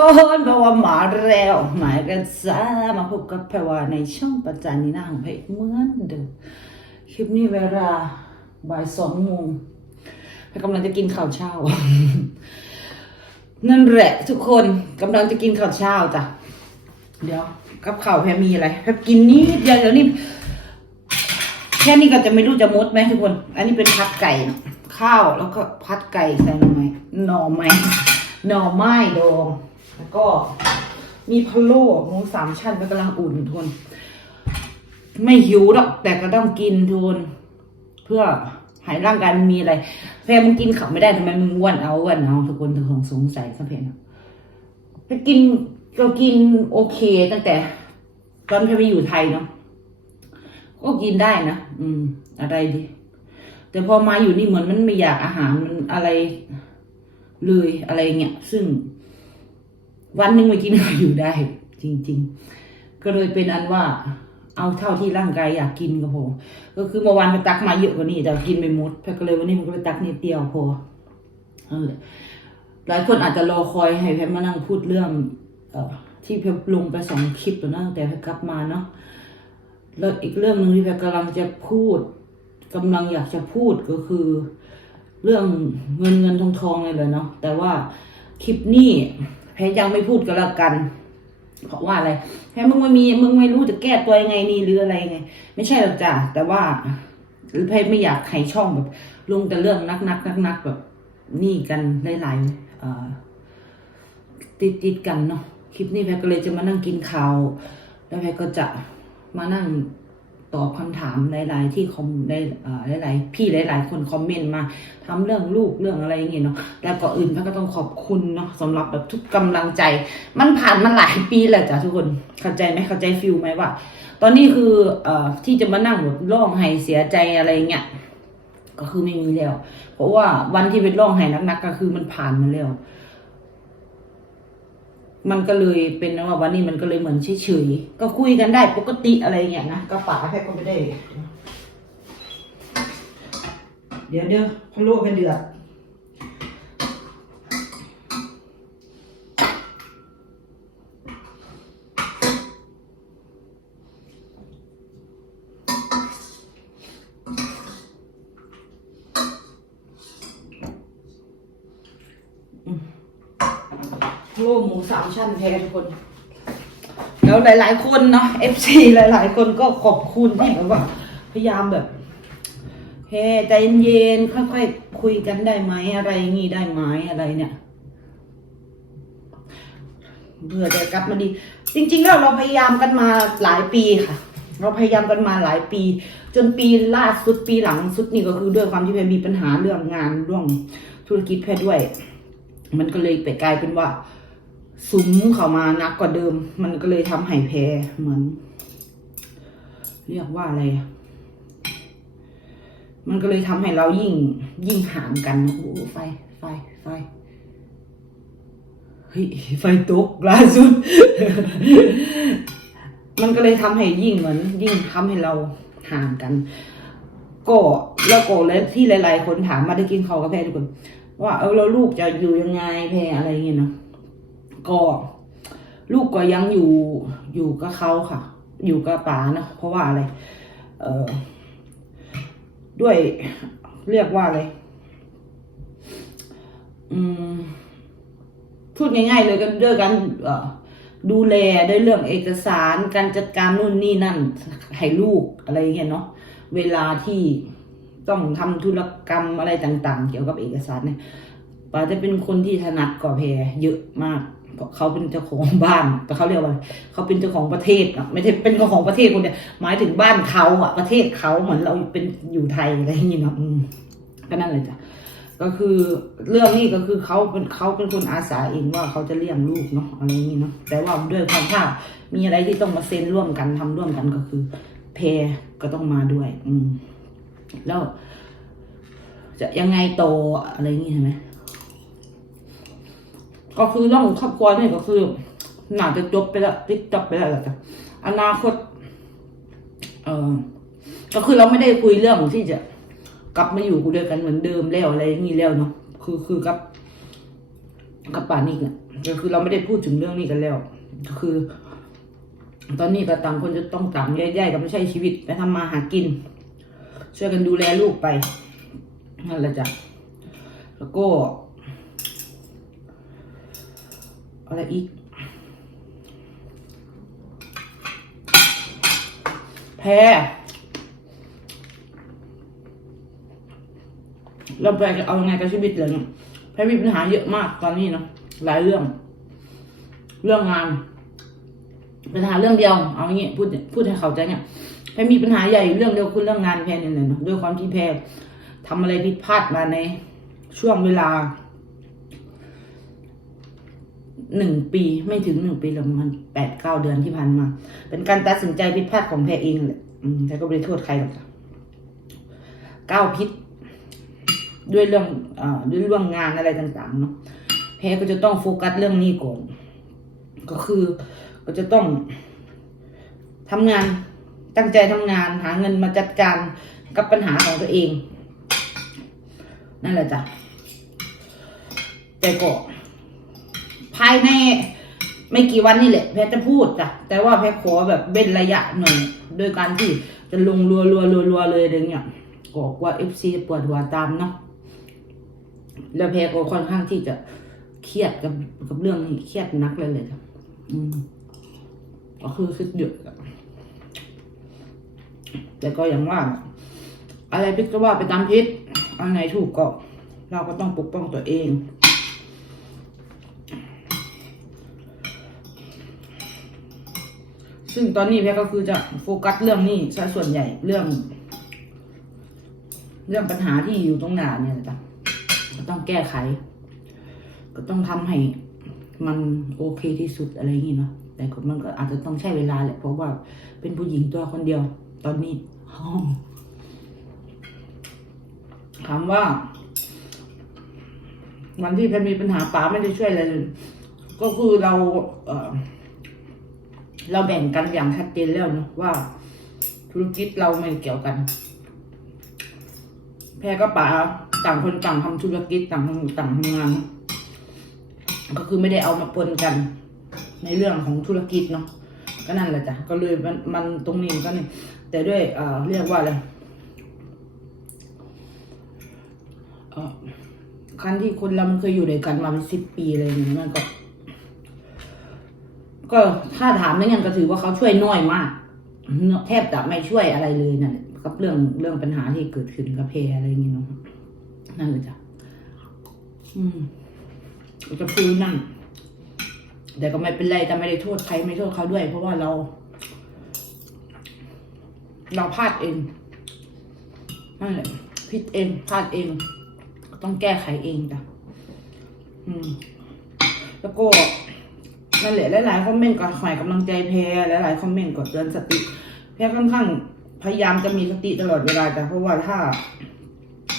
ค่ะทุกคนแพรวามาแล้วหมายกันจ้ามาพบกับแพรวาในช่องประจันนีนาของเพจเหมือนเดิมคลิปนี้เวลาบ่ายสองโมงแพรกำลังจะกินข้าวเช้า นั่นแหละ ทุกคนกำลังจะกินข้าวเช้าจ้ะเดี๋ยวกับข้าวแพรมีอะไรแพรกินนิดเดียวเดี๋ยวนี้แค่นี้ก็จะไม่รู้จะมดไหมทุกคน อันนี้เป็นพัดไก่ข้าวแล้วก็พัดไก่ใส่หน่อไม้หน่อไม้หน่อไม้ดอง แล้วก็มีพะโล้หมูสามชั้นมันกำลังอุ่นทุน ไม่หิวหรอกแต่ก็ต้องกินทุน เพื่อหายร่างกายมันมีอะไรแฟนมึงกินขับไม่ได้ทำไมมึงอ้วนเอาอ้วนเอาทุกคนทุกคนสงสัยสักเพนไปกินเรากินโอเคตั้งแต่ ตอนที่ไปอยู่ไทยเนาะก็กินได้นะอืม อะไรดี แต่พอมาอยู่นี่เหมือนมันไม่อยากอาหารมันอะไร เลยอะไรเงี้ยซึ่ง วันหนึ่งไม่กินก็อยู่ได้ จริง ๆ ก็เลยเป็นอันว่า เอาเท่าที่ร่างกายอยากกินก็พอก็คือเมื่อวานไปตักมาเยอะกว่านี้แต่กินไม่หมดแพก็เลยวันนี้มันก็ไปตักนิดเดียวพอเออหลายคนอาจจะรอคอยให้แพทมานั่งพูดเรื่อง เออที่แพทลงไปสองคลิปแล้วนะแต่แพทกลับมาเนาะแล้วอีกเรื่องหนึ่งที่แพรกำลังจะพูดกำลังอยากจะพูดก็คือ เรื่องเงินเงินทองทองเลยเลยเนาะแต่ว่าคลิปนี้ แพรยังไม่พูดก็แล้วกันเพราะว่าอะไรแพรมึงไม่มีมึงไม่รู้จะแก้ตัวยังไงนี่หรืออะไรไง ไม่ใช่หรอกจ้ะแต่ว่าแพรไม่อยากให้ช่องแบบ ลงแต่เรื่องนักนักนักนักแบบนี่กันหลายๆติดติดกันเนาะคลิปนี้แพรก็เลยจะมานั่งกินข้าวแล้วแพรก็จะมานั่ง ตอบคำถามหลาย ๆ ที่คอมหลายๆพี่หลาย ๆ คนคอมเมนต์มาทำเรื่องลูกเรื่องอะไรอย่างเงี้ยเนาะแล้วก็อื่นพัก็ต้องขอบคุณเนาะสำหรับแบบทุกกำลังใจ มันผ่านมาหลายปีแล้วจ้ะทุกคนเข้าใจไหมเข้าใจฟิลไหมว่า ตอนนี้คือเอ่อที่จะมานั่งแบบร้องไห้เสียใจอะไรเงี้ยก็คือไม่มีแล้ว เพราะว่าวันที่เป็นร้องไห้นัก ๆ ก็คือมันผ่านมาแล้ว มันก็เลยเป็นว่าวันนี้มันก็เลยเหมือนเฉยๆก็คุยกันได้ปกติอะไรอย่างเงี้ยนะก็ป๋าแค่ก็ไม่ได้ เดี๋ยวเดี๋ยวพะโล้เปเดือด ชั้นแท้ทุกคน แล้วหลาย ๆ คนเนาะ FC หลาย ๆ คนก็ขอบคุณที่แบบว่า พยายามแบบเฮ้ใจเย็นๆค่อย ๆ คุยกันได้ไหมอะไรงี้ได้ไหมอะไรเนี่ยเบื่อจะกลับมาดี จริง ๆ แล้วเราพยายามกันมาหลายปีค่ะ เราพยายามกันมาหลายปี จนปีล่าสุดปีหลังสุดนี่ก็คือด้วยความที่แพรมีปัญหาเรื่องงานเรื่องธุรกิจแพรด้วย มันก็เลยไปกลายเป็นว่า สุมเข้ามานักกว่าเดิม มันก็เลยทำให้แพ้เหมือน เรียกว่าอะไรอะมันก็เลยทำให้เรายิ่ง ยิ่งห่างกันโอ้ไฟ ไฟ ไฟเฮ้ยไฟตกล่าสุด มันก็เลยทำให้ยิ่งเหมือน ยิ่งทำให้เราห่างกัน ก็แล้วก็และที่หลาย ๆ คนถามมาได้กินข้าวกับแพรทุกคน ว่าเออแล้วลูกจะอยู่ยังไงแพรอะไรเงี้ยเนาะ ก็ลูกก็ยังอยู่อยู่กับเขาค่ะ อยู่กับป๋านะเพราะว่าอะไร เออด้วยเรียกว่าอะไรอืมพูดง่ายๆเลยกันด้วยกันเอ่อดูแลด้วยเรื่องเอกสารการจัดการนู่นนี่นั่นให้ลูกอะไรเงี้ยเนาะเวลาที่ต้องทำธุรกรรมอะไรต่าง ๆ เกี่ยวกับเอกสารเนี่ยป๋าจะเป็นคนที่ถนัดกว่าแพรเยอะมาก เพราะเขาเป็นเจ้าของบ้านแต่เขาเรียกว่าเขาเป็นเจ้าของประเทศอะไม่ใช่เป็นเจ้าของประเทศคนเดียวหมายถึงบ้านเขาอะประเทศเขาเหมือนเราเป็นอยู่ไทยอะไรอย่างนี้เนาะก็นั่นเลยจ้ะก็คือเรื่องนี้ก็คือเขาเป็นเขาเป็นคนอาสาเองว่าเขาจะเลี้ยงลูกเนาะอะไรอย่างนี้เนาะแต่ว่าด้วยความถ้ามีอะไรที่ต้องมาเซ็นร่วมกันทำร่วมกันก็คือแพรก็ต้องมาด้วย อืม แล้ว จะยังไงโตอะไรอย่างนี้เห็นไหม ก็คือเรื่องครอบครัวนี่ก็คือหนาจะจบไปแล้วติ๊กจบไปแล้วแหละจ้ะอนาคต เออก็คือเราไม่ได้คุยเรื่องที่จะ กลับมาอยู่ด้วยกันเหมือนเดิมแล้วอะไรนี้แล้วเนาะคือคือกับ กับป่านี่เนี่ยก็คือเราไม่ได้พูดถึงเรื่องนี้กันแล้ว ก็คือ ตอนนี้ก็ต่างคนจะต้องต่างแยกๆกันไม่ใช่ชีวิตไปทำมาหากิน ช่วยกันดูแลลูกไปนั่นแหละจ้ะแล้วก็ อะไรอีก แพรเราแพรจะเอายังไงกับชีวิตเลยเนี่ยแพรมีปัญหาเยอะมากตอนนี้นะหลายเรื่อง เรื่องงาน ปัญหาเรื่องเดียว เอาอย่างงี้พูดพูดให้เข้าใจเนี่ยแพรมีปัญหาใหญ่เรื่องเดียวคือเรื่องงานแพรเนี่ยนะด้วยความที่แพรทำอะไรผิดพลาดมาในช่วงเวลา หนึ่งปีไม่ถึงหนึ่งปีหรอกมันแปดเก้าเดือนที่ผ่านมา เป็นการตัดสินใจผิดพลาดของแพรเองแหละแต่ก็ไม่ได้โทษใครหรอกจ้ะก้าวพิษด้วยเรื่องอด้วยเรื่องงานอะไรต่างๆเนาะแพรก็จะต้องโฟกัสเรื่องนี้ก่อน ก็คือก็จะต้องทำงานตั้งใจทำงานหาเงินมาจัดการกับปัญหาของตัวเอง นั่นแหละจ้ะแต่ก็ ภายในไม่กี่วันนี่แหละแพทจะพูดจ้ะแต่ว่าแพทขอแบบเว้นระยะหน่อยโดยการที่จะลงรัวรัวรัวรัวเลยอะไรเงี้ยก็กว่าเอฟซีจะปวดหัวตามเนาะแล้วแพทก็ค่อนข้างที่จะเครียดกับกับเรื่องนี้เครียดนักเลยเลยจ้ะอืมก็คือคือเดือดอะแต่ก็อย่างว่า อะไรพิษก็ว่าไปตามพิษอันไหนถูกก็ เราก็ต้องปกป้องตัวเอง ซึ่งตอนนี้แพทย์ก็คือจะโฟกัสเรื่องนี้ซะส่วนใหญ่เรื่อง เรื่องปัญหาที่อยู่ตรงหน้าเนี่ยจ้ะก็ต้องแก้ไข ก็ต้องทำให้มันโอเคที่สุดอะไรอย่างนี้เนาะแต่ก็มันก็อาจจะต้องใช้เวลาแหละเพราะว่าเป็นผู้หญิงตัวคนเดียว ตอนนี้ถามว่า วันที่แพทย์มีปัญหาป๋าไม่ได้ช่วยอะไรเลยก็คือเราเออ เราแบ่งกันอย่างชัดเจนแล้วเนะว่าธุรกิจเราไม่เกี่ยวกัน แพรก็ป๋าต่างคนต่างทำธุรกิจต่างคนต่างทำงานก็คือไม่ได้เอามาปนกัน ในเรื่องของธุรกิจเนาะก็นั่นแหละจ้ะก็เลยมันมันตรงนี้ก็นี่แต่ด้วยเอ่อเรียกว่าอะไรเอ่อคันที่คนเรามันเคยอยู่ด้วยกันมาเป็นสิบปีอะไรอย่างเงี้ยมันก็ ก็ถ้าถามไม่งั้นก็ถือว่าเขาช่วยน้อยมากแทบจะไม่ช่วยอะไรเลยนั่นแหละกับเรื่องเรื่องปัญหาที่เกิดขึ้นกับเพอะไรอย่างเงี้ยเนาะนั่นเลยจ้ะอืมจะพูดนั่นแต่ก็ไม่เป็นไรแต่ไม่ได้โทษใครไม่โทษเขาด้วย เพราะว่าเรา เราพลาดเองนั่นแหละผิดเองพลาดเอง ต้องแก้ไขเองจ้ะอืม แล้วก็ นั่นแหละหลายๆคอมเมนต์ก็ขอยกำลังใจแพรหลายๆคอมเมนต์ก็เตือนสติ แพรค่อนข้างพยายามจะมีสติตลอดเวลาจ้ะเพราะว่าถ้า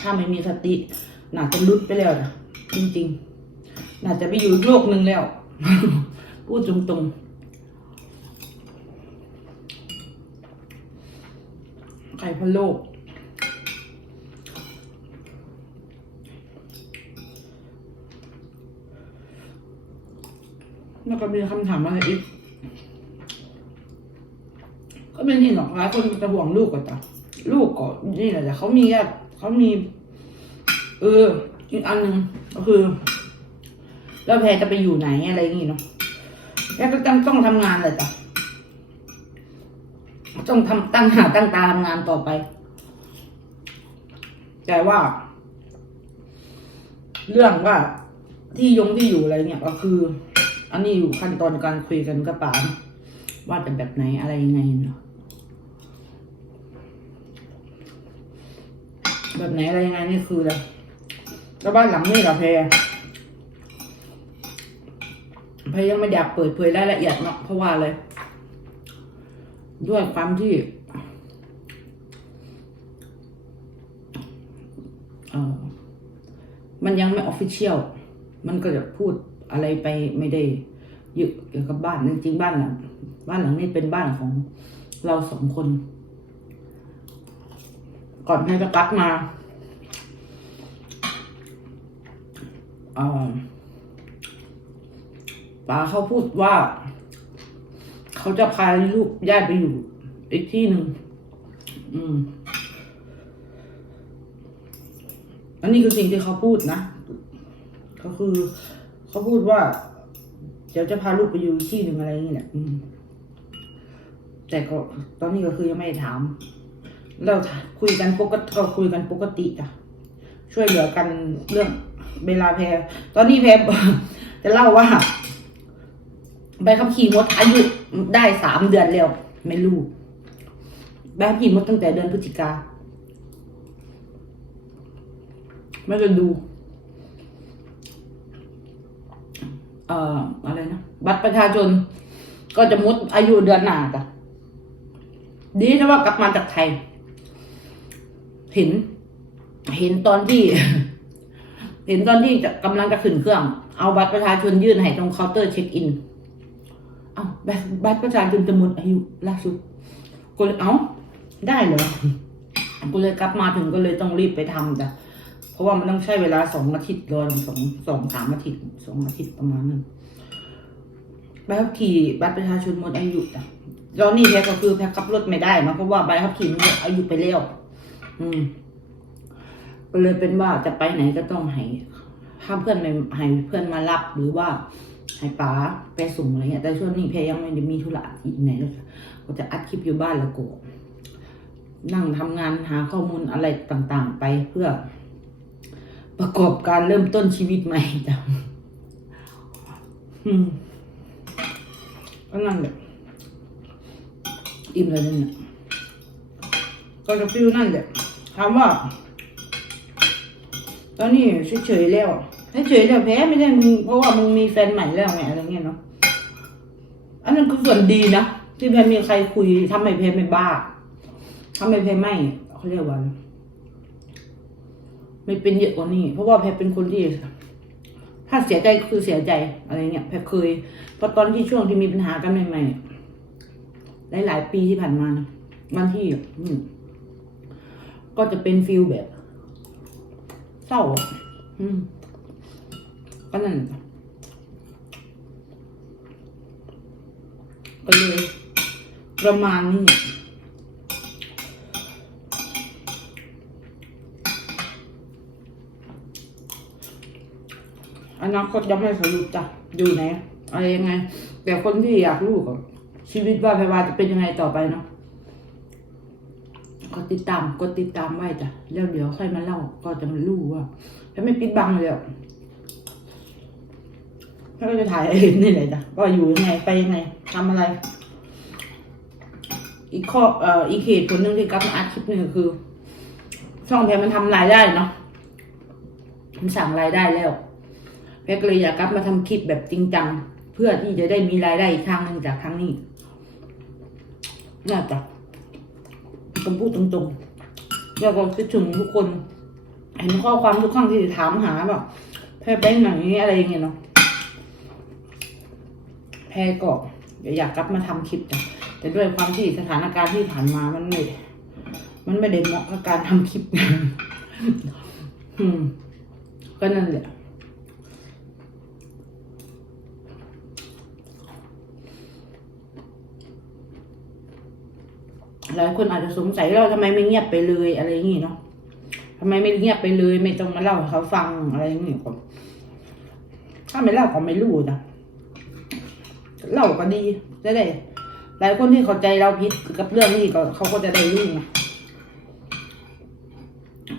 ถ้าไม่มีสติน่าจะลุดไปแล้วจ้ะจริงๆน่าจะไปอยู่โลกหนึ่งแล้ว พูดตรงๆไข่พะโลก แล้วก็มีคำถามอะไรอีก ก็เป็นที่หรอกหลายคนจะห่วงลูกก็จ้ะลูกก็นี่แหละแต่เขามีอะเขามี เออ อีกอันหนึ่งก็คือ แล้วแพรจะไปอยู่ไหนอะไรอย่างงี้เนาะแพรก็จำต้องทำงานเลยจ้ะต้องทำตั้งหาตั้งตาทำงานต่อไป แต่ว่า เรื่องว่าที่ยงที่อยู่อะไรเนี่ยก็คือ อันนี้อยู่ขั้นตอนการคุยกันกับป๋านว่าจะแบบไหนอะไรยังไงเนาะแบบไหนอะไรยังไงนี่คืออะไรแล้วบ้านหลังนี้เหรอเพเพยังไม่อยากเปิดเผยรายละเอียดเนาะเพราะว่าอะไรด้วยความที่มันยังไม่ออฟฟิเชียล มันก็จะพูด อะไรไปไม่ได้เยอะเกี่ยวกับบ้านจริงๆบ้านหลังบ้านหลังนี้เป็นบ้านของเราสองคน ก่อนที่จะกลับมาป๋าเขาพูดว่า เขาจะพาลูกย้ายไปอยู่อีกที่หนึ่งอืม อันนี้คือสิ่งที่เขาพูดนะ ก็คือ เขาพูดว่าเดี๋ยวจะพาลูกไปอยู่ที่หนึ่งอะไรอย่างเงี้ยแหละแต่ก็ตอนนี้ก็คือยังไม่ได้ถาม เราคุยกันปกติก็คุยกันปกติจ้ะช่วยเหลือกันเรื่องเวลาแพรตอนนี้แพรจะเล่าว่าใบขับขี่มดอายุได้สามเดือนแล้วไม่รู้ใบขับขี่มดตั้งแต่เดือนพฤศจิกาไม่ได้ดู เอ่ออะไรนะบัตรประชาชน ก็จะมดอายุเดือนหน้าจ้ะดีนะว่ากลับมาจากไทย เห็น เห็นตอนที่ เห็นตอนที่จะกำลังจะขึ้นเครื่อง เอาบัตรประชาชนยื่นให้ตรงเคาน์เตอร์เช็คอิน เอาบัตรบัตรประชาชนจะหมดอายุล่าสุดก็เลยเอาได้เหรอก็เลยกลับมาถึงก็เลยต้องรีบไปทำจ้ะ ราะว่ามันต้องใช้เวลาสองอาทิตย์รอสองสองสามอาทิตย์สองอาทิตย์ประมาณนั้นใบขับขี่บัตรประชาชนหมดอายุจ้ะแล้วนี่แพ้ก็คือแพ้ขับรถไม่ได้นะเพราะว่าใบขับขี่มันหมดอายุไปแล้วอืมก็เลยเป็นว่าจะไปไหนก็ต้องให้ห้าเพื่อนไม่ให้เพื่อนมารับหรือว่าให้ป๋าไปส่งอะไรเงี้ย แต่ช่วงนี้เพยยังไม่ได้มีธุระอีกไหนเลยก็จะอัดคลิปอยู่บ้านแล้วก็นั่งทำงานหาข้อมูลอะไรต่างๆ ไปเพื่อ ประกอบการเริ่มต้นชีวิตใหม่จ้ะอืมก็นั่นแหละอิ่มเลยเนี่ยก็จะฟิลนั่นแหละถามว่า ตอนนี้เฉยๆแล้วเฉยๆแล้วแพ้ไม่ได้มึงเพราะว่ามึงมีแฟนใหม่แล้วไงอะไรเงี้ยเนาะอันนั้นคือส่วนดีนะที่แพ้มีใครคุยทำให้แพ้ไม่บ้าทำให้แพ้ไม่เขาเรียกว่า ไม่เป็นเยอะกว่านี้ เพราะว่าแพ้เป็นคนที่ ถ้าเสียใจคือเสียใจอะไรเงี้ยแพ้เคยเพราะตอนที่ช่วงที่มีปัญหากันใหม่ๆหลายๆปีที่ผ่านมานะวันที่ก็จะเป็นฟิลแบบ เศร้าอืมก็นั่นก็เลยประมาณนี้ อนาคตยังไม่สรุปจ้ะอยู่ไหนอะไรยังไง แต่คนที่อยากรู้กับชีวิตว่าแพรวาจะเป็นยังไงต่อไปเนาะก็ติดตามกดติดตามไว้จ้ะแล้วเดี๋ยวค่อยมาเล่าก็จะมารู้ว่าถ้าไม่ปิดบังเลยอะถ้าก็จะถ่ายเห็นนี่แหละจ้ะว่าอยู่ยังไงไปยังไงทำอะไร อีกข้อเอ่ออีกเหตุผลหนึ่งที่กลับมาอัดคลิปนี่ก็คือ ช่องแพรมันทำรายได้เนาะมันสั่งรายได้แล้ว ก็เลยอยากกลับมาทำคลิปแบบจริงจัง เพื่อที่จะได้มีรายได้อีกทางหนึ่งจากทางนี้น่าจะผมพูดตรงๆแล้วก็คิดถึงทุกคน เห็นข้อความทุกครั้งที่ถามหาแบบแพ้แบงค์ไหนอะไรอย่างเงี้ยเนาะแพ้ก็อยากกลับมาทำคลิปจ้ะแต่ด้วยความที่สถานการณ์ที่ผ่านมามันไม่ มันไม่ได้เหมาะกับการทำคลิปอืมก็นั่นแหละ หลาย คนอาจจะสงสัยเราทำไมไม่เงียบไปเลยอะไรอย่างงี้เนาะทำไมไม่เงียบไปเลย ไม่ต้องมาเล่าให้เขาฟังอะไรอย่างงี้ก็ถ้าไม่เล่าก็ไม่รู้นะเล่าก็ดีจะได้ หลายคนที่เข้าใจเราผิดกับเรื่องนี้ก็เขาก็จะได้รู้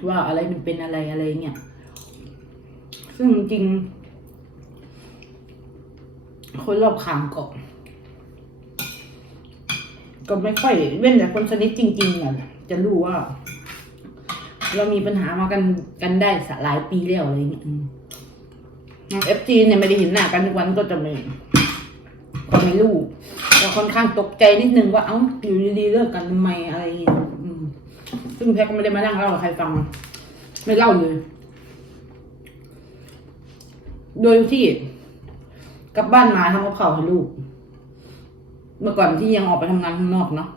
ว่าอะไรมันเป็นอะไรอะไรเงี้ยซึ่งจริง คนรอบข้างก็ ก็ไม่ค่อย เว้นแต่คนชนิดจริงๆอะจะรู้ว่า เรามีปัญหามากันกันได้สหลายปีแล้วอะไรเงี้ยเอฟจีเนี่ยไม่ได้เห็นหน้ากันทุกวันก็จะไม่ก็ไม่รู้ก็ค่อนข้างตกใจนิดนึงว่าเอ้าอยู่ดีๆเลิกกันทำไมอะไรอย่างเงี้ยซึ่งแพ็กก็ไม่ได้มานั่งเล่าให้ใครฟัง ไม่เล่าเลย โดยที่กลับบ้านมาทำกับข้าวให้ลูก เมื่อก่อนที่ยังออกไปทำงานข้างนอกเนาะ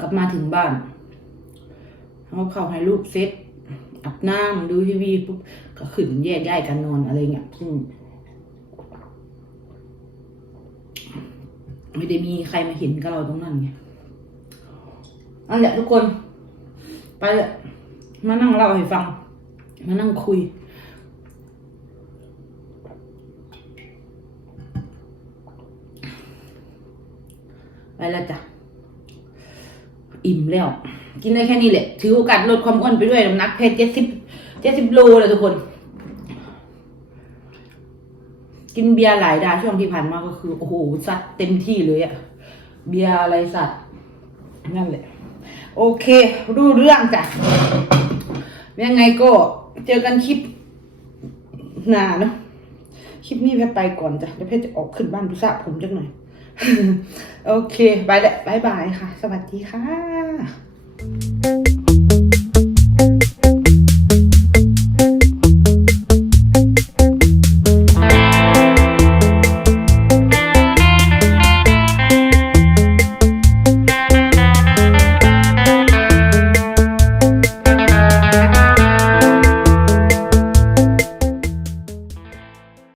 กลับมาถึงบ้านเขาเข้าวให้ลูกเซ็ตอาบน้ำดูทีวีปุ๊บก็ขึ้นแยกย้ายกันนอนอะไรเงี้ยซึ่งไม่ได้มีใครมาเห็นกับเราตรงนั้นไงนั่นแหละทุกคน ไปลยมานั่งเล่าให้ฟัง มานั่งคุย แล้วจ้ะ อิ่มแล้ว กินได้แค่นี้แหละ ถือโอกาสลดความอ้วนไปด้วยน้ำหนักเพชรเจ็ดสิบเจ็ดสิบโลเลยทุกคน กินเบียร์หลายดาช่วงที่ผ่านมาก็คือ โอ้โหสัตว์เต็มที่เลยอะเบียร์อะไรสัตว์นั่นแหละ โอเครู้เรื่องจ้ะยังไงก็เจอกันคลิปหน้าเนอะคลิปนี้แพทไปก่อนจ้ะเดี๋ยวแพทจะออกขึ้นบ้านไปสระผมจักหน่อย โอเคไปและบายบายค่ะ สวัสดีค่ะ